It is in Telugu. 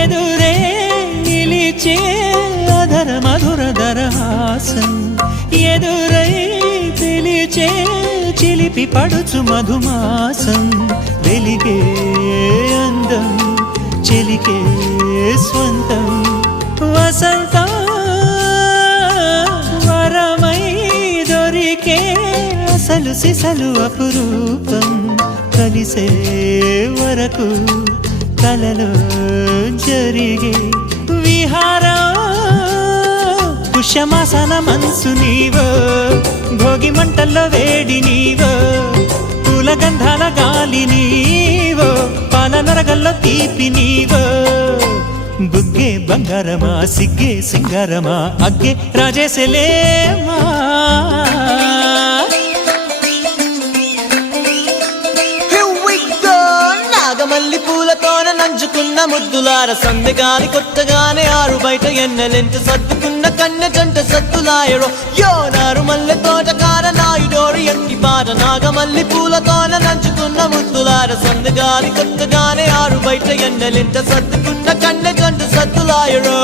ఎదురే నిలిచే అధర మధుర దరహాసం ఎదురై పిలిచే చిలిపి పడుచు మధుమాసం వెలిగే అందం చెలికే స్వంతం వసంతం వరమై దొరికే అసలు సిసలు అపురూపం కలిసే వరకు కలలో జరిగే విహారం పుష్యమాసన మనసు నీవో భోగి మంటల్లో వేడి నీవో పూల గంధాల గాలి నీవో పాల నరగల్లో తీపి నీవో బుగ్గే బంగారమా సిగ్గే సింగారమా అగ్గే రాజేసలేమా మల్లి పూలతోన నంచుకున్న ముద్దులార సందెగాని కొత్తగానే ఆరు బయట ఎన్నెలెంట సర్దుకున్న కన్నె జంట సత్తులాయరో యోనారు మల్లె తోటకార నాయుడోరు ఎట్టి పాట నాగమల్లి పూలతోన నంచుకున్న ముద్దులార సందెగాని కొత్తగానే ఆరు బయట ఎన్నెలెంట సర్దుకున్న కన్నె జంట సత్తులాయరో